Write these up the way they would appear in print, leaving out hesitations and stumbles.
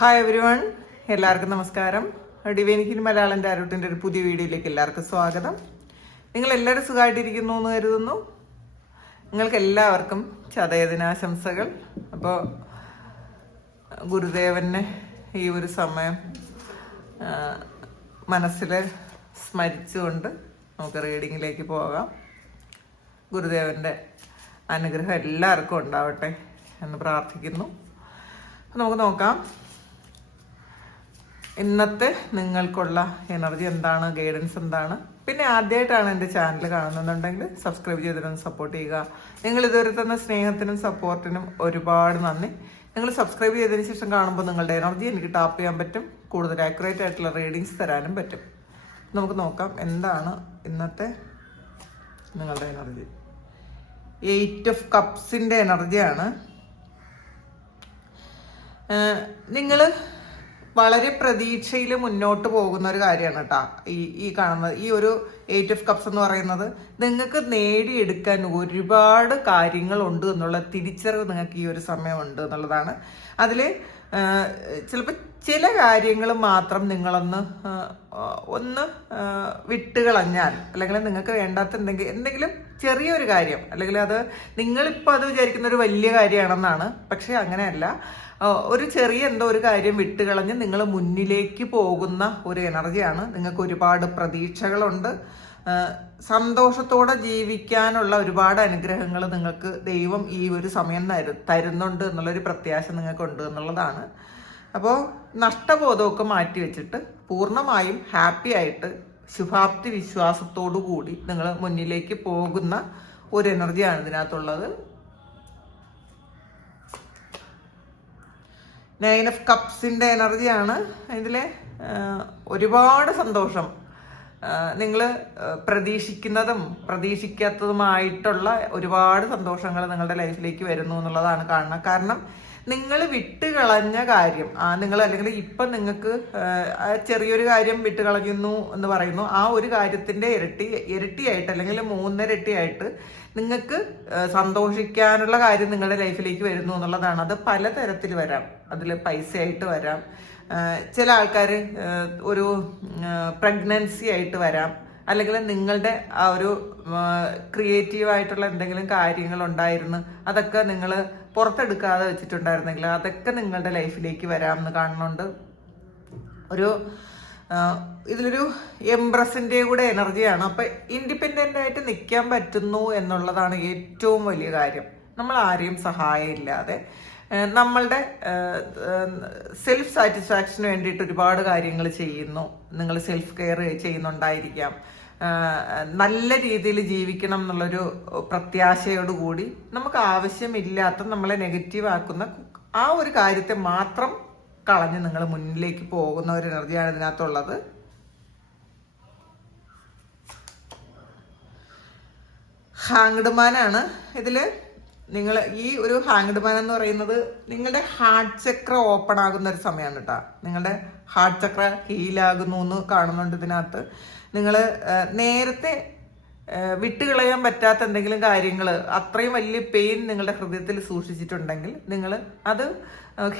Hi every one, എല്ലാവർക്കും നമസ്കാരം. Divine healing Malayalam ടാരോട്ടിൻ്റെ ഒരു പുതിയ വീഡിയോയിലേക്ക് എല്ലാവർക്കും സ്വാഗതം. നിങ്ങൾ എല്ലാവരും സുഖമായിട്ടിരിക്കുന്നു എന്ന് കരുതുന്നു. നിങ്ങൾക്ക് എല്ലാവർക്കും ചതയദിനാശംസകൾ. അപ്പോൾ ഗുരുദേവനെ ഈ ഒരു സമയം മനസ്സിൽ സ്മരിച്ചുകൊണ്ട് നമുക്ക് റീഡിങ്ങിലേക്ക് പോകാം. ഗുരുദേവൻ്റെ അനുഗ്രഹം എല്ലാവർക്കും ഉണ്ടാവട്ടെ എന്ന് പ്രാർത്ഥിക്കുന്നു. നമുക്ക് നോക്കാം ഇന്നത്തെ നിങ്ങൾക്കുള്ള എനർജി എന്താണ്, ഗൈഡൻസ് എന്താണ്. പിന്നെ ആദ്യമായിട്ടാണ് എൻ്റെ ചാനൽ കാണുന്നുണ്ടെങ്കിൽ സബ്സ്ക്രൈബ് ചെയ്തിട്ടൊന്ന് സപ്പോർട്ട് ചെയ്യുക. നിങ്ങൾ ഇതുവരെ തന്ന സ്നേഹത്തിനും സപ്പോർട്ടിനും ഒരുപാട് നന്ദി. നിങ്ങൾ സബ്സ്ക്രൈബ് ചെയ്തതിന് ശേഷം കാണുമ്പോൾ നിങ്ങളുടെ എനർജി എനിക്ക് ടാപ്പ് ചെയ്യാൻ പറ്റും, കൂടുതൽ ആക്യുറേറ്റ് ആയിട്ടുള്ള റീഡിങ്സ് തരാനും പറ്റും. നമുക്ക് നോക്കാം എന്താണ് ഇന്നത്തെ നിങ്ങളുടെ എനർജി. 8 ഓഫ് കപ്സിൻ്റെ എനർജിയാണ്. നിങ്ങൾ വളരെ പ്രതീക്ഷയിൽ മുന്നോട്ട് പോകുന്ന ഒരു കാര്യമാണ് കേട്ടോ ഈ കാണുന്നത്. ഈ ഒരു 8 ഓഫ് കപ്സ് എന്ന് പറയുന്നത് നിങ്ങൾക്ക് നേടിയെടുക്കാൻ ഒരുപാട് കാര്യങ്ങളുണ്ട് എന്നുള്ള തിരിച്ചറിവ് നിങ്ങൾക്ക് ഈ ഒരു സമയമുണ്ട് എന്നുള്ളതാണ്. അതിൽ ചിലപ്പോൾ ചില കാര്യങ്ങൾ മാത്രം നിങ്ങളൊന്ന് വിട്ടുകളഞ്ഞാൽ, അല്ലെങ്കിൽ നിങ്ങൾക്ക് വേണ്ടാത്ത എന്തെങ്കിലും ചെറിയൊരു കാര്യം, അല്ലെങ്കിൽ അത് നിങ്ങളിപ്പോൾ അത് വിചാരിക്കുന്ന ഒരു വലിയ കാര്യമാണെന്നാണ്. പക്ഷെ അങ്ങനെയല്ല, ഒരു ചെറിയ ഒരു കാര്യം വിട്ടുകളഞ്ഞ് നിങ്ങൾ മുന്നിലേക്ക് പോകുന്ന ഒരു എനർജിയാണ്. നിങ്ങൾക്ക് ഒരുപാട് പ്രതീക്ഷകളുണ്ട്, സന്തോഷത്തോടെ ജീവിക്കാനുള്ള ഒരുപാട് അനുഗ്രഹങ്ങൾ നിങ്ങൾക്ക് ദൈവം ഈ ഒരു സമയം തരുന്നുണ്ട് എന്നുള്ളൊരു പ്രത്യാശ നിങ്ങൾക്കുണ്ട് എന്നുള്ളതാണ്. അപ്പോൾ നഷ്ടബോധമൊക്കെ മാറ്റി വെച്ചിട്ട് പൂർണ്ണമായും ഹാപ്പി ആയിട്ട് ശുഭാപ്തി വിശ്വാസത്തോടു കൂടി നിങ്ങൾ മുന്നിലേക്ക് പോകുന്ന ഒരു എനർജിയാണ് ഇതിനകത്തുള്ളത്. 9 ഓഫ് കപ്സിൻ്റെ എനർജിയാണ്. ഇതിൽ ഒരുപാട് സന്തോഷം, നിങ്ങൾ പ്രതീക്ഷിക്കുന്നതും പ്രതീക്ഷിക്കാത്തതുമായിട്ടുള്ള ഒരുപാട് സന്തോഷങ്ങൾ നിങ്ങളുടെ ലൈഫിലേക്ക് വരുന്നു എന്നുള്ളതാണ് കാണുന്നത്. കാരണം നിങ്ങൾ വിട്ടുകളഞ്ഞ കാര്യം, നിങ്ങൾ അല്ലെങ്കിൽ ഇപ്പം നിങ്ങൾക്ക് ചെറിയൊരു കാര്യം വിട്ടുകളഞ്ഞു എന്ന് പറയുന്നു, ആ ഒരു കാര്യത്തിൻ്റെ ഇരട്ടിയായിട്ട് അല്ലെങ്കിൽ 3 ഇരട്ടിയായിട്ട് നിങ്ങൾക്ക് സന്തോഷിക്കാനുള്ള കാര്യം നിങ്ങളുടെ ലൈഫിലേക്ക് വരുന്നു എന്നുള്ളതാണ്. അത് പലതരത്തിൽ വരാം. അതിൽ പൈസയായിട്ട് വരാം, ചില ആൾക്കാർ ഒരു പ്രഗ്നൻസി ആയിട്ട് വരാം, അല്ലെങ്കിൽ നിങ്ങളുടെ ആ ഒരു ക്രിയേറ്റീവായിട്ടുള്ള എന്തെങ്കിലും കാര്യങ്ങൾ ഉണ്ടായിരുന്നു, അതൊക്കെ നിങ്ങൾ പുറത്തെടുക്കാതെ വെച്ചിട്ടുണ്ടായിരുന്നെങ്കിൽ അതൊക്കെ നിങ്ങളുടെ ലൈഫിലേക്ക് വരാമെന്ന് കാണുന്നുണ്ട്. ഇതിലൊരു എംബ്രസിൻ്റെ കൂടെ എനർജിയാണ്. അപ്പം ഇൻഡിപെൻഡൻ്റ് ആയിട്ട് നിൽക്കാൻ പറ്റുന്നു എന്നുള്ളതാണ് ഏറ്റവും വലിയ കാര്യം. നമ്മൾ ആരെയും സഹായം ഇല്ലാതെ നമ്മളുടെ സെൽഫ് സാറ്റിസ്ഫാക്ഷന് വേണ്ടിയിട്ട് ഒരുപാട് കാര്യങ്ങൾ ചെയ്യുന്നു. നിങ്ങൾ സെൽഫ് കെയർ ചെയ്യുന്നുണ്ടായിരിക്കാം. നല്ല രീതിയിൽ ജീവിക്കണം എന്നുള്ളൊരു പ്രത്യാശയോടുകൂടി നമുക്ക് ആവശ്യമില്ലാത്ത നമ്മളെ നെഗറ്റീവ് ആക്കുന്ന ആ ഒരു കാര്യത്തെ മാത്രം കളഞ്ഞ് നിങ്ങൾ മുന്നിലേക്ക് പോകുന്ന ഒരു എനർജിയാണ് ഇതിനകത്തുള്ളത്. ഹാങ്ഡ് മാനാണ് ഇതിൽ. നിങ്ങൾ ഈ ഒരു ഹാങ്ഡ് മാൻ എന്ന് പറയുന്നത് നിങ്ങളുടെ ഹാർട്ട് ചക്ര ഓപ്പൺ ആകുന്ന ഒരു സമയമാണ് കേട്ടോ. നിങ്ങളുടെ ഹാർട്ട് ചക്ര ഹീലാകുന്നു എന്ന് കാണുന്നുണ്ട് ഇതിനകത്ത്. നിങ്ങൾ നേരത്തെ വിട്ടുകളയാൻ പറ്റാത്ത എന്തെങ്കിലും കാര്യങ്ങൾ, അത്രയും വലിയ പെയിൻ നിങ്ങളുടെ ഹൃദയത്തിൽ സൂക്ഷിച്ചിട്ടുണ്ടെങ്കിൽ നിങ്ങൾ അത്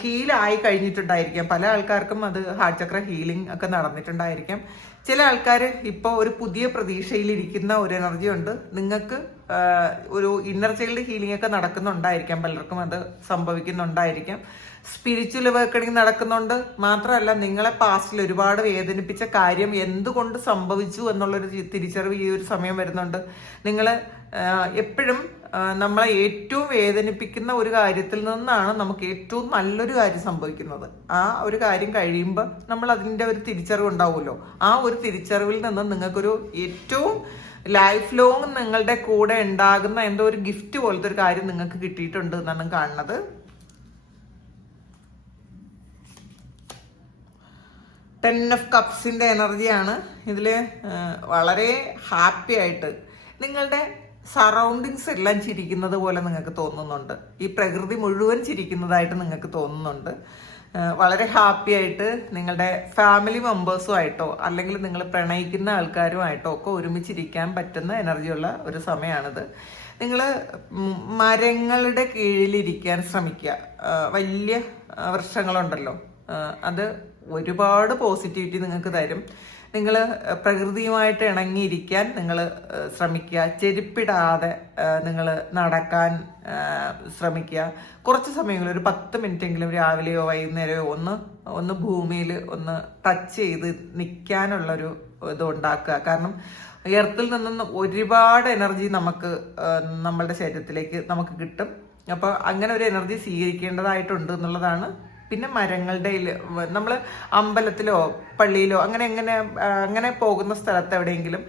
ഹീലായി കഴിഞ്ഞിട്ടുണ്ടായിരിക്കാം. പല ആൾക്കാർക്കും അത് ഹാർട്ട് ചക്ര ഹീലിംഗ് ഒക്കെ നടന്നിട്ടുണ്ടായിരിക്കാം. ചില ആൾക്കാർ ഇപ്പോൾ ഒരു പുതിയ പ്രതീക്ഷയിലിരിക്കുന്ന ഒരു എനർജി ഉണ്ട്. നിങ്ങൾക്ക് ഒരു ഇന്നർ ചൈൽഡ് ഹീലിംഗ് ഒക്കെ നടക്കുന്നുണ്ടായിരിക്കാം, പലർക്കും അത് സംഭവിക്കുന്നുണ്ടായിരിക്കാം. സ്പിരിച്വൽ അവേക്കണിങ് നടക്കുന്നുണ്ട്. മാത്രമല്ല, നിങ്ങളെ പാസ്റ്റിൽ ഒരുപാട് വേദനിപ്പിച്ച കാര്യം എന്തുകൊണ്ട് സംഭവിച്ചു എന്നുള്ളൊരു തിരിച്ചറിവ് ഈ ഒരു സമയം വരുന്നുണ്ട്. നിങ്ങൾ എപ്പോഴും നമ്മളെ ഏറ്റവും വേദനിപ്പിക്കുന്ന ഒരു കാര്യത്തിൽ നിന്നാണ് നമുക്ക് ഏറ്റവും നല്ലൊരു കാര്യം സംഭവിക്കുന്നത്. ആ ഒരു കാര്യം കഴിയുമ്പോൾ നമ്മൾ അതിൻ്റെ ഒരു തിരിച്ചറിവ് ഉണ്ടാവുമല്ലോ. ആ ഒരു തിരിച്ചറിവിൽ നിന്ന് നിങ്ങൾക്കൊരു ഏറ്റവും ലൈഫ് ലോങ് നിങ്ങളുടെ കൂടെ ഉണ്ടാകുന്ന എന്തോ ഒരു ഗിഫ്റ്റ് പോലത്തെ ഒരു കാര്യം നിങ്ങൾക്ക് കിട്ടിയിട്ടുണ്ട് എന്നാണ് കാണുന്നത്. 10 ഓഫ് കപ്സിൻ്റെ എനർജിയാണ്. ഇതിൽ വളരെ ഹാപ്പി ആയിട്ട് നിങ്ങളുടെ സറൗണ്ടിങ്സ് എല്ലാം ചിരിക്കുന്നത് പോലെ നിങ്ങൾക്ക് തോന്നുന്നുണ്ട്. ഈ പ്രകൃതി മുഴുവൻ ചിരിക്കുന്നതായിട്ട് നിങ്ങൾക്ക് തോന്നുന്നുണ്ട്. വളരെ ഹാപ്പി ആയിട്ട് നിങ്ങളുടെ ഫാമിലി മെമ്പേഴ്സുമായിട്ടോ അല്ലെങ്കിൽ നിങ്ങൾ പ്രണയിക്കുന്ന ആൾക്കാരുമായിട്ടോ ഒക്കെ ഒരുമിച്ചിരിക്കാൻ പറ്റുന്ന എനർജിയുള്ള ഒരു സമയമാണിത്. നിങ്ങൾ മരങ്ങളുടെ കീഴിലിരിക്കാൻ ശ്രമിക്കുക. വലിയ വൃക്ഷങ്ങളുണ്ടല്ലോ, അത് ഒരുപാട് പോസിറ്റിവിറ്റി നിങ്ങൾക്ക് തരും. നിങ്ങൾ പ്രകൃതിയുമായിട്ട് ഇണങ്ങിയിരിക്കാൻ നിങ്ങൾ ശ്രമിക്കുക. ചെരുപ്പിടാതെ നിങ്ങൾ നടക്കാൻ ശ്രമിക്കുക. കുറച്ച് സമയങ്ങളിൽ ഒരു 10 മിനിറ്റെങ്കിലും രാവിലെയോ വൈകുന്നേരമോ ഒന്ന് ഭൂമിയിൽ ഒന്ന് ടച്ച് ചെയ്ത് നിൽക്കാനുള്ളൊരു ഇത് ഉണ്ടാക്കുക. കാരണം എർത്തിൽ നിന്നും ഒരുപാട് എനർജി നമുക്ക് നമ്മളുടെ ശരീരത്തിലേക്ക് നമുക്ക് കിട്ടും. അപ്പോൾ അങ്ങനെ ഒരു എനർജി സ്വീകരിക്കേണ്ടതായിട്ടുണ്ട് എന്നുള്ളതാണ്. പിന്നെ മരങ്ങളുടെ നമ്മൾ അമ്പലത്തിലോ പള്ളിയിലോ അങ്ങനെ പോകുന്ന സ്ഥലത്ത് എവിടെയെങ്കിലും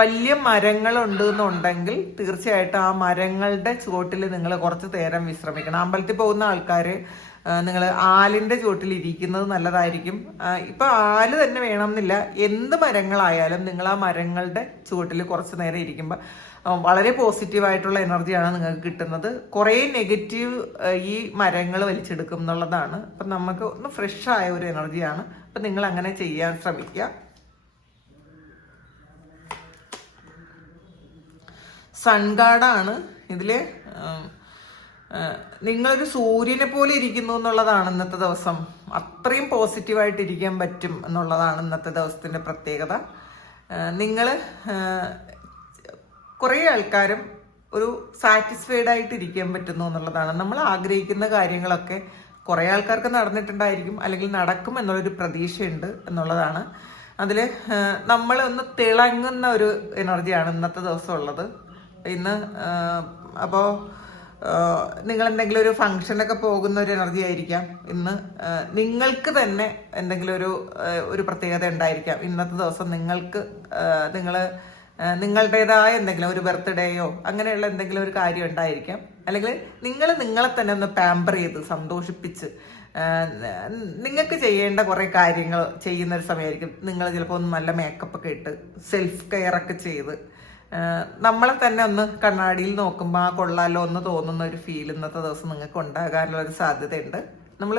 വലിയ മരങ്ങളുണ്ട് എന്നുണ്ടെങ്കിൽ തീർച്ചയായിട്ടും ആ മരങ്ങളുടെ ചുവട്ടിൽ നിങ്ങൾ കുറച്ച് നേരം വിശ്രമിക്കണം. അമ്പലത്തിൽ പോകുന്ന ആൾക്കാർ നിങ്ങൾ ആലിൻ്റെ ചുവട്ടിൽ ഇരിക്കുന്നത് നല്ലതായിരിക്കും. ഇപ്പം ആല് തന്നെ വേണമെന്നില്ല, എന്ത് മരങ്ങളായാലും നിങ്ങൾ ആ മരങ്ങളുടെ ചുവട്ടിൽ കുറച്ച് നേരം ഇരിക്കുമ്പോൾ വളരെ പോസിറ്റീവായിട്ടുള്ള എനർജിയാണ് നിങ്ങൾക്ക് കിട്ടുന്നത്. കുറേ നെഗറ്റീവ് ഈ മരങ്ങൾ വലിച്ചെടുക്കും എന്നുള്ളതാണ്. അപ്പം നമുക്ക് ഒന്ന് ഫ്രഷ് ആയ ഒരു എനർജിയാണ്. അപ്പം നിങ്ങൾ അങ്ങനെ ചെയ്യാൻ ശ്രമിക്കുക. സൺഗാർഡാണ് ഇതിൽ. നിങ്ങളൊരു സൂര്യനെ പോലെ ഇരിക്കുന്നു എന്നുള്ളതാണ് ഇന്നത്തെ ദിവസം. അത്രയും പോസിറ്റീവായിട്ട് ഇരിക്കാൻ പറ്റും എന്നുള്ളതാണ് ഇന്നത്തെ ദിവസത്തിൻ്റെ പ്രത്യേകത. നിങ്ങൾ കുറേ ആൾക്കാരും ഒരു സാറ്റിസ്ഫൈഡ് ആയിട്ട് ഇരിക്കാൻ പറ്റുന്നു എന്നുള്ളതാണ്. നമ്മൾ ആഗ്രഹിക്കുന്ന കാര്യങ്ങളൊക്കെ കുറേ ആൾക്കാർക്ക് നടന്നിട്ടുണ്ടായിരിക്കും, അല്ലെങ്കിൽ നടക്കും എന്നുള്ളൊരു പ്രതീക്ഷയുണ്ട് എന്നുള്ളതാണ്. അതിൽ നമ്മൾ ഒന്ന് തിളങ്ങുന്ന ഒരു എനർജിയാണ് ഇന്നത്തെ ദിവസം ഉള്ളത്. ഇന്ന് അപ്പോൾ നിങ്ങൾ എന്തെങ്കിലും ഒരു ഫംഗ്ഷനൊക്കെ പോകുന്ന ഒരു എനർജി ആയിരിക്കാം ഇന്ന്. നിങ്ങൾക്ക് തന്നെ എന്തെങ്കിലും ഒരു പ്രത്യേകത ഉണ്ടായിരിക്കാം ഇന്നത്തെ ദിവസം. നിങ്ങളുടേതായ എന്തെങ്കിലും ഒരു ബർത്ത്ഡേയോ അങ്ങനെയുള്ള എന്തെങ്കിലും ഒരു കാര്യം ഉണ്ടായിരിക്കാം. അല്ലെങ്കിൽ നിങ്ങളെ തന്നെ ഒന്ന് പാമ്പർ ചെയ്ത് സന്തോഷിപ്പിച്ച് നിങ്ങൾക്ക് ചെയ്യേണ്ട കുറേ കാര്യങ്ങൾ ചെയ്യുന്ന ഒരു സമയമായിരിക്കും. നിങ്ങൾ ചിലപ്പോൾ ഒന്ന് നല്ല മേക്കപ്പ് ഒക്കെ ഇട്ട് സെൽഫ് കെയർ ഒക്കെ ചെയ്ത് നമ്മളെ തന്നെ ഒന്ന് കണ്ണാടിയിൽ നോക്കുമ്പോൾ ആ കൊള്ളാലോ എന്ന് തോന്നുന്ന ഒരു ഫീൽ ഇന്നത്തെ ദിവസം നിങ്ങൾക്ക് ഉണ്ടാകാനുള്ള ഒരു സാധ്യതയുണ്ട്. നമ്മൾ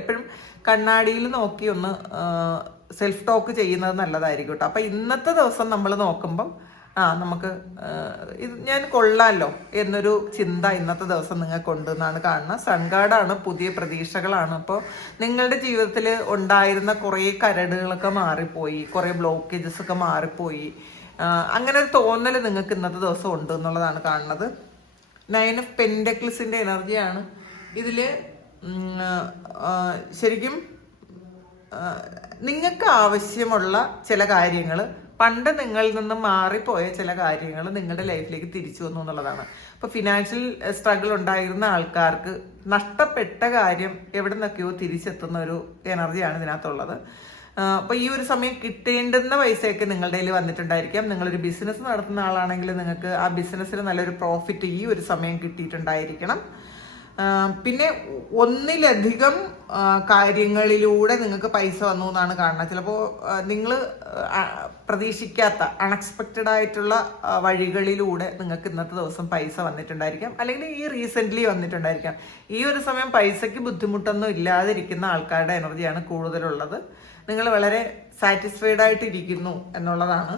എപ്പോഴും കണ്ണാടിയിൽ നോക്കി ഒന്ന് സെൽഫ് ടോക്ക് ചെയ്യുന്നത് നല്ലതായിരിക്കും കേട്ടോ. അപ്പം ഇന്നത്തെ ദിവസം നമ്മൾ നോക്കുമ്പം നമുക്ക് ഇത് ഞാൻ കൊള്ളാലോ എന്നൊരു ചിന്ത ഇന്നത്തെ ദിവസം നിങ്ങൾക്ക് ഉണ്ട് എന്നാണ് കാണുന്നത്. സൺഗാർഡാണ്, പുതിയ പ്രതീക്ഷകളാണ്. അപ്പോൾ നിങ്ങളുടെ ജീവിതത്തിൽ ഉണ്ടായിരുന്ന കുറേ കരടുകളൊക്കെ മാറിപ്പോയി, കുറേ ബ്ലോക്കേജസ് ഒക്കെ മാറിപ്പോയി, അങ്ങനെ ഒരു തോന്നൽ നിങ്ങൾക്ക് ഇന്നത്തെ ദിവസം ഉണ്ട് എന്നുള്ളതാണ് കാണുന്നത്. 9 ഓഫ് പെന്റക്കിൾസിന്റെ എനർജിയാണ് ഇതിൽ. ശരിക്കും നിങ്ങൾക്ക് ആവശ്യമുള്ള ചില കാര്യങ്ങൾ, പണ്ട് നിങ്ങളിൽ നിന്ന് മാറിപ്പോയ ചില കാര്യങ്ങൾ നിങ്ങളുടെ ലൈഫിലേക്ക് തിരിച്ചു വന്നു എന്നുള്ളതാണ്. അപ്പോൾ ഫിനാൻഷ്യൽ സ്ട്രഗിൾ ഉണ്ടായിരുന്ന ആൾക്കാർക്ക് നഷ്ടപ്പെട്ട കാര്യം എവിടെ നിന്നൊക്കെയോ തിരിച്ചെത്തുന്ന ഒരു എനർജിയാണ് ഇതിനകത്തുള്ളത്. അപ്പോൾ ഈ ഒരു സമയം കിട്ടേണ്ടുന്ന പൈസയൊക്കെ നിങ്ങളുടെ കയ്യിൽ വന്നിട്ടുണ്ടായിരിക്കാം. നിങ്ങളൊരു ബിസിനസ് നടത്തുന്ന ആളാണെങ്കിൽ നിങ്ങൾക്ക് ആ ബിസിനസ്സിൽ നല്ലൊരു പ്രോഫിറ്റ് ഈ ഒരു സമയം കിട്ടിയിട്ടുണ്ടായിരിക്കണം. പിന്നെ ഒന്നിലധികം കാര്യങ്ങളിലൂടെ നിങ്ങൾക്ക് പൈസ വന്നു എന്നാണ് കാണുന്നത്. ചിലപ്പോൾ നിങ്ങൾ പ്രതീക്ഷിക്കാത്ത അൺഎക്സ്പെക്റ്റഡ് ആയിട്ടുള്ള വഴികളിലൂടെ നിങ്ങൾക്ക് ഇന്നത്തെ ദിവസം പൈസ വന്നിട്ടുണ്ടായിരിക്കാം, അല്ലെങ്കിൽ ഈ റീസെൻ്റ്ലി വന്നിട്ടുണ്ടായിരിക്കാം. ഈ ഒരു സമയം പൈസയ്ക്ക് ബുദ്ധിമുട്ടൊന്നും ഇല്ലാതിരിക്കുന്ന ആൾക്കാരുടെ എനർജിയാണ് കൂടുതലുള്ളത്. നിങ്ങൾ വളരെ സാറ്റിസ്ഫൈഡ് ആയിട്ട് ഇരിക്കുന്നു എന്നുള്ളതാണ്.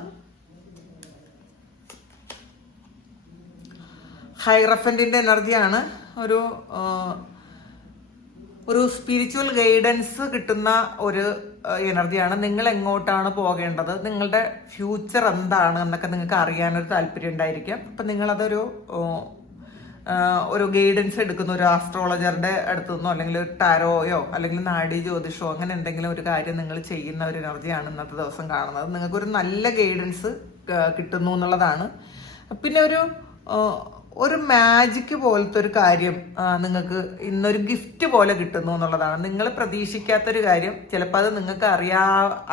ഹൈറഫൻറ്റിൻ്റെ എനർജിയാണ്. ഒരു സ്പിരിച്വൽ ഗൈഡൻസ് കിട്ടുന്ന ഒരു എനർജിയാണ്. നിങ്ങൾ എങ്ങോട്ടാണ് പോകേണ്ടത്, നിങ്ങളുടെ ഫ്യൂച്ചർ എന്താണ് എന്നൊക്കെ നിങ്ങൾക്ക് അറിയാനൊരു താല്പര്യം ഉണ്ടായിരിക്കാം. അപ്പം നിങ്ങളതൊരു ഗൈഡൻസ് എടുക്കുന്ന ഒരു ആസ്ട്രോളജറുടെ അടുത്തു നിന്നോ, അല്ലെങ്കിൽ ഒരു ടാരോയോ, അല്ലെങ്കിൽ നാഡി ജ്യോതിഷോ, അങ്ങനെ എന്തെങ്കിലും ഒരു കാര്യം നിങ്ങൾ ചെയ്യുന്ന ഒരു എനർജിയാണ് ഇന്നത്തെ ദിവസം കാണുന്നത്. നിങ്ങൾക്കൊരു നല്ല ഗൈഡൻസ് കിട്ടുന്നു എന്നുള്ളതാണ്. പിന്നെ ഒരു മാജിക് പോലത്തെ ഒരു കാര്യം നിങ്ങൾക്ക് ഇന്നൊരു ഗിഫ്റ്റ് പോലെ കിട്ടുന്നു എന്നുള്ളതാണ്. നിങ്ങൾ പ്രതീക്ഷിക്കാത്തൊരു കാര്യം, ചിലപ്പോൾ അത് നിങ്ങൾക്ക്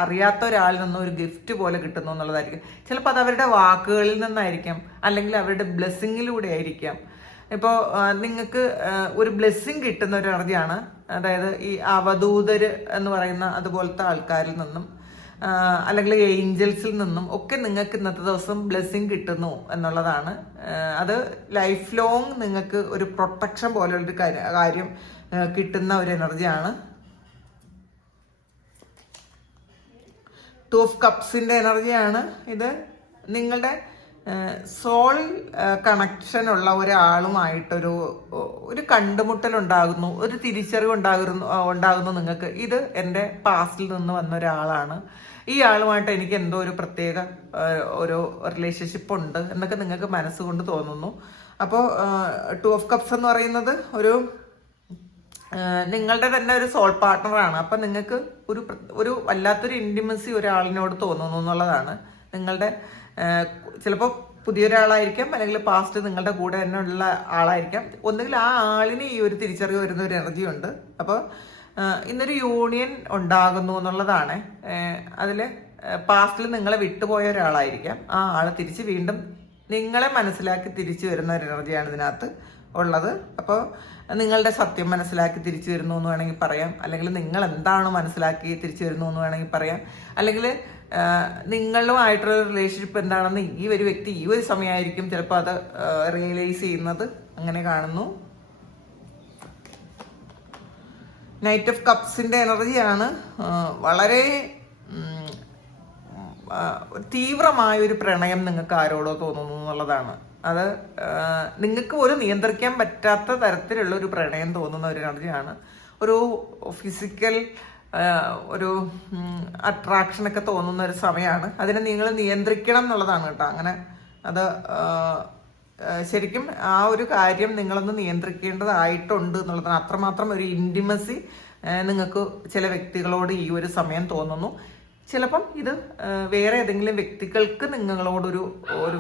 അറിയാത്ത ഒരാളിൽ നിന്നും ഒരു ഗിഫ്റ്റ് പോലെ കിട്ടുന്നു എന്നുള്ളതായിരിക്കും. ചിലപ്പോൾ അത് അവരുടെ വാക്കുകളിൽ നിന്നായിരിക്കാം, അല്ലെങ്കിൽ അവരുടെ ബ്ലെസ്സിങ്ങിലൂടെ ആയിരിക്കാം. ഇപ്പോൾ നിങ്ങൾക്ക് ഒരു ബ്ലെസ്സിങ് കിട്ടുന്ന ഒരു എനർജിയാണ്. അതായത് ഈ അവധൂതര് എന്ന് പറയുന്ന അതുപോലത്തെ ആൾക്കാരിൽ നിന്നും, അല്ലെങ്കിൽ ഏഞ്ചൽസിൽ നിന്നും ഒക്കെ നിങ്ങൾക്ക് ഇന്നത്തെ ദിവസം ബ്ലെസ്സിങ് കിട്ടുന്നു എന്നുള്ളതാണ്. അത് ലൈഫ് ലോങ് നിങ്ങൾക്ക് ഒരു പ്രൊട്ടക്ഷൻ പോലെയുള്ളൊരു കാര്യം കിട്ടുന്ന ഒരു എനർജിയാണ്. 2 ഓഫ് കപ്സിന്റെ എനർജിയാണ് ഇത്. നിങ്ങളുടെ സോൾ കണക്ഷൻ ഉള്ള ഒരാളുമായിട്ടൊരു ഒരു കണ്ടുമുട്ടൽ ഉണ്ടാകുന്നു, ഒരു തിരിച്ചറിവ് ഉണ്ടാകുന്നു നിങ്ങൾക്ക്. ഇത് എൻ്റെ പാസ്റ്റിൽ നിന്ന് വന്ന ഒരാളാണ്, ഈ ആളുമായിട്ട് എനിക്ക് എന്തോ ഒരു പ്രത്യേക ഒരു റിലേഷൻഷിപ്പ് ഉണ്ട് എന്നൊക്കെ നിങ്ങൾക്ക് മനസ്സുകൊണ്ട് തോന്നുന്നു. അപ്പോൾ 2 ഓഫ് കപ്സ് എന്ന് പറയുന്നത് നിങ്ങളുടെ തന്നെ ഒരു സോൾ പാർട്ട്ണറാണ്. അപ്പം നിങ്ങൾക്ക് ഒരു വല്ലാത്തൊരു ഇൻറ്റിമസി ഒരാളിനോട് തോന്നുന്നു എന്നുള്ളതാണ്. നിങ്ങളുടെ ചിലപ്പോൾ പുതിയൊരാളായിരിക്കാം, അല്ലെങ്കിൽ പാസ്റ്റ് നിങ്ങളുടെ കൂടെ തന്നെ ഉള്ള ആളായിരിക്കാം. ഒന്നുകിൽ ആ ആളിന് ഈ ഒരു തിരിച്ചറിവ് വരുന്ന ഒരു എനർജി ഉണ്ട്. അപ്പോൾ ഇന്നൊരു യൂണിയൻ ഉണ്ടാകുന്നു എന്നുള്ളതാണ്. അതിൽ പാസ്റ്റിൽ നിങ്ങളെ വിട്ടുപോയ ഒരാളായിരിക്കാം, ആ ആൾ തിരിച്ച് വീണ്ടും നിങ്ങളെ മനസ്സിലാക്കി തിരിച്ചു വരുന്ന ഒരു എനർജിയാണ് ഇതിനകത്ത് ഉള്ളത്. അപ്പോൾ നിങ്ങളുടെ സത്യം മനസ്സിലാക്കി തിരിച്ചു വരുന്നു എന്ന് വേണമെങ്കിൽ പറയാം, അല്ലെങ്കിൽ നിങ്ങൾ എന്താണ് മനസ്സിലാക്കി തിരിച്ചു വരുന്നു എന്ന് വേണമെങ്കിൽ പറയാം, അല്ലെങ്കിൽ നിങ്ങളുമായിട്ടുള്ള റിലേഷൻഷിപ്പ് എന്താണെന്ന് ഈ ഒരു വ്യക്തി ഈ ഒരു സമയമായിരിക്കും ചിലപ്പോൾ അത് റിയലൈസ് ചെയ്യുന്നത്. അങ്ങനെ കാണുന്നു. നൈറ്റ് ഓഫ് കപ്സിന്റെ എനർജിയാണ്. വളരെ തീവ്രമായ ഒരു പ്രണയം നിങ്ങൾക്ക് ആരോടോ തോന്നുന്നു എന്നുള്ളതാണ്. അത് നിങ്ങൾക്ക് ഒരു നിയന്ത്രിക്കാൻ പറ്റാത്ത തരത്തിലുള്ള ഒരു പ്രണയം തോന്നുന്ന ഒരു എനർജിയാണ്. ഒരു ഫിസിക്കൽ ഒരു അട്രാക്ഷനൊക്കെ തോന്നുന്ന ഒരു സമയമാണ്. അതിനെ നിങ്ങൾ നിയന്ത്രിക്കണം എന്നുള്ളതാണ് കേട്ടോ. അങ്ങനെ അത് ശരിക്കും ആ ഒരു കാര്യം നിങ്ങളൊന്ന് നിയന്ത്രിക്കേണ്ടതായിട്ടുണ്ട് എന്നുള്ളതാണ്. അത്രമാത്രം ഒരു ഇൻറ്റിമസി നിങ്ങൾക്ക് ചില വ്യക്തികളോട് ഈ ഒരു സമയം തോന്നുന്നു. ചിലപ്പം ഇത് വേറെ ഏതെങ്കിലും വ്യക്തികൾക്ക് നിങ്ങളോടൊരു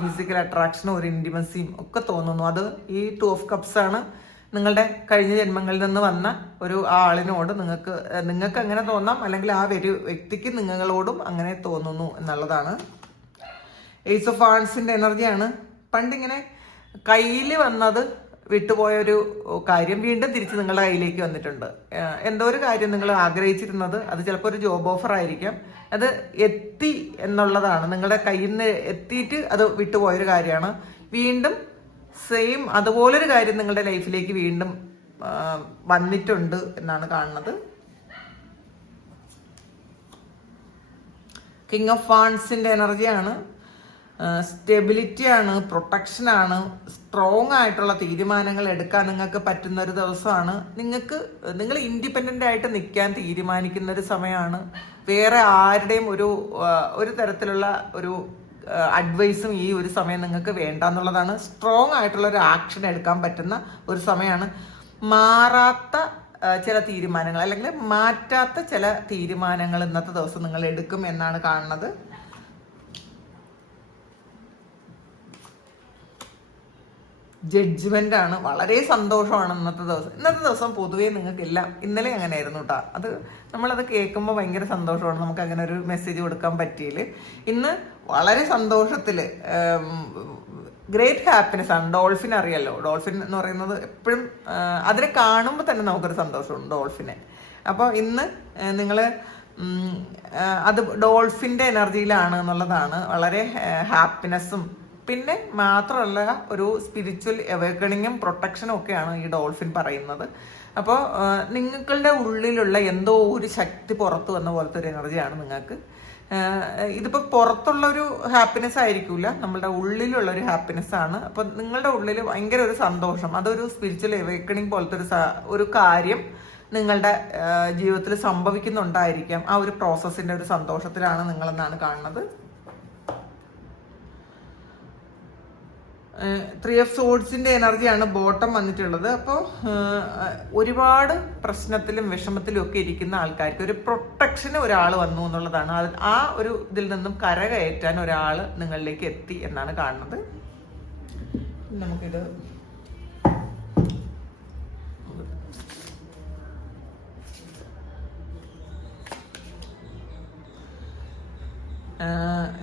ഫിസിക്കൽ അട്രാക്ഷനും ഒരു ഇൻറ്റിമസിയും ഒക്കെ തോന്നുന്നു. അത് ഈ 2 ഓഫ് കപ്സ് ആണ്. നിങ്ങളുടെ കഴിഞ്ഞ ജന്മങ്ങളിൽ നിന്ന് വന്ന ഒരു ആളിനോട് നിങ്ങൾക്ക് അങ്ങനെ തോന്നാം, അല്ലെങ്കിൽ ആ ഒരു വ്യക്തിക്ക് നിങ്ങളോടും അങ്ങനെ തോന്നുന്നു എന്നുള്ളതാണ്. ഏസ് ഓഫ് വാൻസിന്റെ എനർജിയാണ്. പണ്ടിങ്ങനെ കയ്യിൽ വന്നത് വിട്ടുപോയൊരു കാര്യം വീണ്ടും തിരിച്ച് നിങ്ങളുടെ കയ്യിലേക്ക് വന്നിട്ടുണ്ട്. എന്തോ ഒരു കാര്യം നിങ്ങൾ ആഗ്രഹിച്ചിരുന്നത്, അത് ചിലപ്പോൾ ഒരു ജോബ് ഓഫർ ആയിരിക്കാം, അത് എത്തി എന്നുള്ളതാണ്. നിങ്ങളുടെ കയ്യിൽ നിന്ന് എത്തിയിട്ട് അത് വിട്ടുപോയൊരു കാര്യമാണ്. വീണ്ടും സെയിം അതുപോലൊരു കാര്യം നിങ്ങളുടെ ലൈഫിലേക്ക് വീണ്ടും വന്നിട്ടുണ്ട് എന്നാണ് കാണുന്നത്. കിങ് ഓഫ് വാൻസിന്റെ എനർജിയാണ്. സ്റ്റെബിലിറ്റിയാണ്, പ്രൊട്ടക്ഷനാണ്, സ്ട്രോങ് ആയിട്ടുള്ള തീരുമാനങ്ങൾ എടുക്കാൻ നിങ്ങൾക്ക് പറ്റുന്ന ഒരു ദിവസമാണ്. നിങ്ങൾ ഇൻഡിപെൻഡൻ്റ് ആയിട്ട് നിൽക്കാൻ തീരുമാനിക്കുന്ന ഒരു സമയമാണ്. വേറെ ആരുടെയും ഒരു തരത്തിലുള്ള ഒരു അഡ്വൈസും ഈ ഒരു സമയം നിങ്ങൾക്ക് വേണ്ട എന്നുള്ളതാണ്. സ്ട്രോങ് ആയിട്ടുള്ള ഒരു ആക്ഷൻ എടുക്കാൻ പറ്റുന്ന ഒരു സമയമാണ്. മാറാത്ത ചില തീരുമാനങ്ങൾ, അല്ലെങ്കിൽ മാറ്റാത്ത ചില തീരുമാനങ്ങൾ ഇന്നത്തെ ദിവസം നിങ്ങൾ എടുക്കും എന്നാണ് കാണുന്നത്. ജഡ്ജ്മെന്റ് ആണ്. വളരെ സന്തോഷമാണ് ഇന്നത്തെ ദിവസം പൊതുവേ നിങ്ങൾക്ക് എല്ലാം. ഇന്നലെ അങ്ങനെയായിരുന്നു കേട്ടോ. നമ്മളത് കേൾക്കുമ്പോൾ ഭയങ്കര സന്തോഷമാണ്. നമുക്ക് അങ്ങനെ ഒരു മെസ്സേജ് കൊടുക്കാൻ പറ്റിയില്ല. ഇന്ന് വളരെ സന്തോഷത്തില് ഗ്രേറ്റ് ഹാപ്പിനെസ് ആണ്. ഡോൾഫിൻ അറിയാലോ, ഡോൾഫിൻ എന്ന് പറയുന്നത് എപ്പോഴും അതിനെ കാണുമ്പോൾ തന്നെ നമുക്കൊരു സന്തോഷമുണ്ട് ഡോൾഫിനെ. അപ്പോൾ ഇന്ന് നിങ്ങൾ അത് ഡോൾഫിന്റെ എനർജിയിലാണ് എന്നുള്ളതാണ്. വളരെ ഹാപ്പിനെസ്സും പിന്നെ മാത്രമല്ല ഒരു സ്പിരിച്വൽ അവേക്കണിങ്ങും പ്രൊട്ടക്ഷനും ഒക്കെയാണ് ഈ ഡോൾഫിൻ പറയുന്നത്. അപ്പോൾ നിങ്ങളുടെ ഉള്ളിലുള്ള എന്തോ ഒരു ശക്തി പുറത്തു വന്ന പോലത്തെ ഒരു എനർജിയാണ് നിങ്ങൾക്ക്. ഇതിപ്പോൾ പുറത്തുള്ള ഒരു ഹാപ്പിനെസ് ആയിരിക്കില്ല, നമ്മളുടെ ഉള്ളിലുള്ള ഒരു ഹാപ്പിനെസ് ആണ്. അപ്പോൾ നിങ്ങളുടെ ഉള്ളിൽ ഭയങ്കര ഒരു സന്തോഷം, അതൊരു സ്പിരിച്വൽ അവേക്കണിങ് പോലത്തെ ഒരു കാര്യം നിങ്ങളുടെ ജീവിതത്തിൽ സംഭവിക്കുന്നുണ്ടായിരിക്കാം. ആ ഒരു പ്രോസസ്സിന്റെ ഒരു സന്തോഷത്തിലാണ് നിങ്ങളെന്നാണ് കാണുന്നത്. 3 ഓഫ് സോഡ്സിന്റെ എനർജിയാണ് ബോട്ടം വന്നിട്ടുള്ളത്. അപ്പോൾ ഒരുപാട് പ്രശ്നത്തിലും വിഷമത്തിലും ഒക്കെ ഇരിക്കുന്ന ആൾക്കാർക്ക് ഒരു പ്രൊട്ടക്ഷന് ഒരാൾ വന്നു എന്നുള്ളതാണ്. ആ ഒരു ഇതിൽ നിന്നും കരകയറ്റാൻ ഒരാൾ നിങ്ങളിലേക്ക് എത്തി എന്നാണ് കാണുന്നത്. നമുക്കിത്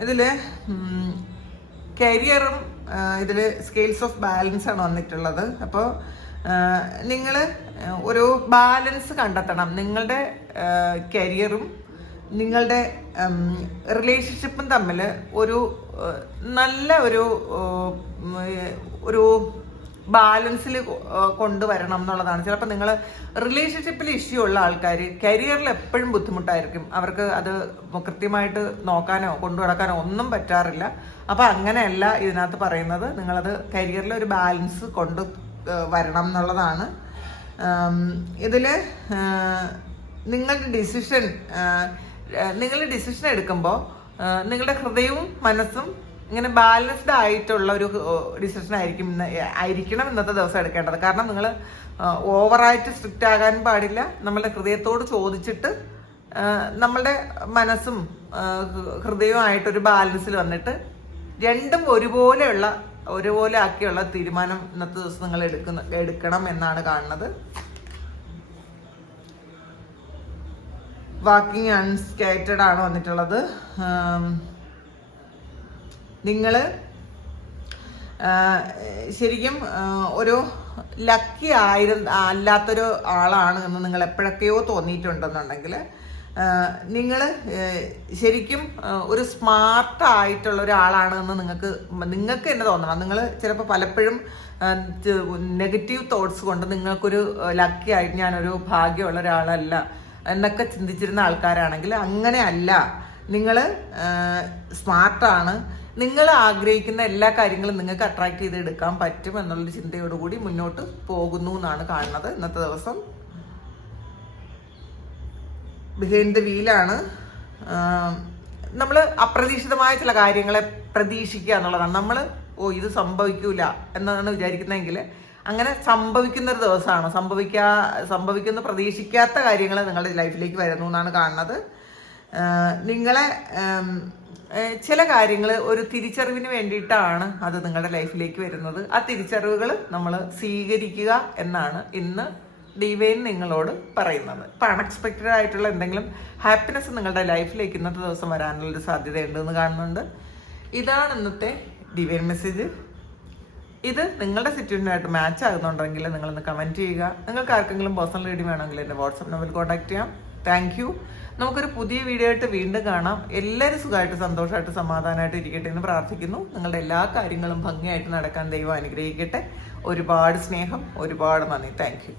ഇതില് കരിയറും ഇതിൽ സ്കെയിൽസ് ഓഫ് ബാലൻസ് ആണ് വന്നിട്ടുള്ളത്. അപ്പോൾ നിങ്ങൾ ഒരു ബാലൻസ് കണ്ടെത്തണം. നിങ്ങളുടെ കരിയറും നിങ്ങളുടെ റിലേഷൻഷിപ്പും തമ്മിൽ ഒരു നല്ല ഒരു ബാലൻസിൽ കൊണ്ടുവരണം എന്നുള്ളതാണ്. ചിലപ്പോൾ നിങ്ങൾ റിലേഷൻഷിപ്പിൽ ഇഷ്യൂ ഉള്ള ആൾക്കാർ കരിയറിൽ എപ്പോഴും ബുദ്ധിമുട്ടായിരിക്കും, അവർക്ക് അത് കൃത്യമായിട്ട് നോക്കാനോ കൊണ്ടു നടക്കാനോ ഒന്നും പറ്റാറില്ല. അപ്പം അങ്ങനെയല്ല ഇതിനകത്ത് പറയുന്നത്, നിങ്ങളത് കരിയറിൽ ഒരു ബാലൻസ് കൊണ്ട് വരണം എന്നുള്ളതാണ്. ഇതിൽ നിങ്ങളുടെ ഡിസിഷൻ എടുക്കുമ്പോൾ നിങ്ങളുടെ ഹൃദയവും മനസ്സും ഇങ്ങനെ ബാലൻസ്ഡ് ആയിട്ടുള്ള ഒരു ഡിസിഷൻ ആയിരിക്കണം ഇന്നത്തെ ദിവസം എടുക്കേണ്ടത്. കാരണം നിങ്ങൾ ഓവറായിട്ട് സ്ട്രിക്റ്റ് ആകാൻ പാടില്ല. നമ്മളുടെ ഹൃദയത്തോട് ചോദിച്ചിട്ട് നമ്മളുടെ മനസ്സും ഹൃദയവുമായിട്ടൊരു ബാലൻസിൽ വന്നിട്ട് രണ്ടും ഒരുപോലെ ആക്കിയുള്ള തീരുമാനം ഇന്നത്തെ ദിവസം നിങ്ങൾ എടുക്കണം എന്നാണ് കാണുന്നത്. വാക്കിംഗ് അൺസ്കേറ്റഡ് ആണ് വന്നിട്ടുള്ളത്. നിങ്ങൾ ശരിക്കും ഒരു ലക്കി അല്ലാത്തൊരു ആളാണ് എന്ന് നിങ്ങൾ എപ്പോഴൊക്കെയോ തോന്നിയിട്ടുണ്ടെന്നുണ്ടെങ്കിൽ നിങ്ങൾ ശരിക്കും ഒരു സ്മാർട്ടായിട്ടുള്ള ഒരാളാണ് എന്ന് നിങ്ങൾക്ക് തന്നെ തോന്നണം. നിങ്ങൾ ചിലപ്പോൾ പലപ്പോഴും നെഗറ്റീവ് തോട്ട്സ് കൊണ്ട് നിങ്ങൾക്കൊരു ലക്കി ആയിട്ട് ഞാനൊരു ഭാഗ്യമുള്ള ഒരാളല്ല എന്നൊക്കെ ചിന്തിച്ചിരുന്ന ആൾക്കാരാണെങ്കിൽ അങ്ങനെയല്ല. നിങ്ങൾ സ്മാർട്ടാണ്. നിങ്ങൾ ആഗ്രഹിക്കുന്ന എല്ലാ കാര്യങ്ങളും നിങ്ങൾക്ക് അട്രാക്ട് ചെയ്ത് എടുക്കാൻ പറ്റും എന്നുള്ളൊരു ചിന്തയോടുകൂടി മുന്നോട്ട് പോകുന്നു എന്നാണ് കാണുന്നത്. ഇന്നത്തെ ദിവസം ബിഹൈൻഡ് ദ വീലാണ്. നമ്മൾ അപ്രതീക്ഷിതമായ ചില കാര്യങ്ങളെ പ്രതീക്ഷിക്കുക എന്നുള്ളതാണ്. നമ്മൾ ഇത് സംഭവിക്കൂല എന്നാണ് വിചാരിക്കുന്നതെങ്കിൽ അങ്ങനെ സംഭവിക്കുന്ന ഒരു ദിവസമാണ്. സംഭവിക്കുന്ന പ്രതീക്ഷിക്കാത്ത കാര്യങ്ങൾ നിങ്ങളുടെ ലൈഫിലേക്ക് വരുന്നു എന്നാണ് കാണുന്നത്. നിങ്ങളെ ചില കാര്യങ്ങൾ ഒരു തിരിച്ചറിവിന് വേണ്ടിയിട്ടാണ് അത് നിങ്ങളുടെ ലൈഫിലേക്ക് വരുന്നത്. ആ തിരിച്ചറിവുകൾ നമ്മൾ സ്വീകരിക്കുക എന്നാണ് ഇന്ന് ഡിവൈൻ നിങ്ങളോട് പറയുന്നത്. ഇപ്പം അൺഎക്സ്പെക്റ്റഡ് ആയിട്ടുള്ള എന്തെങ്കിലും ഹാപ്പിനെസ് നിങ്ങളുടെ ലൈഫിലേക്ക് ഇന്നത്തെ ദിവസം വരാനുള്ളൊരു സാധ്യതയുണ്ടെന്ന് കാണുന്നുണ്ട്. ഇതാണ് ഇന്നത്തെ ഡിവൈൻ മെസ്സേജ്. ഇത് നിങ്ങളുടെ സിറ്റുവേഷനായിട്ട് മാച്ച് ആകുന്നുണ്ടെങ്കിൽ നിങ്ങളൊന്ന് കമൻറ്റ് ചെയ്യുക. നിങ്ങൾക്ക് ആർക്കെങ്കിലും പേഴ്സണൽ റീഡിംഗ് വേണമെങ്കിൽ എൻ്റെ വാട്സാപ്പ് നമ്പറിൽ കോൺടാക്ട് ചെയ്യാം. Thank you. നമുക്കൊരു പുതിയ വീഡിയോ ആയിട്ട് വീണ്ടും കാണാം. എല്ലാവരും സുഖമായിട്ട് സന്തോഷമായിട്ട് സമാധാനമായിട്ട് ഇരിക്കട്ടെ എന്ന് പ്രാർത്ഥിക്കുന്നു. നിങ്ങളുടെ എല്ലാ കാര്യങ്ങളും ഭംഗിയായിട്ട് നടക്കാൻ ദൈവം അനുഗ്രഹിക്കട്ടെ. ഒരുപാട് സ്നേഹം, ഒരുപാട് നന്ദി. Thank you.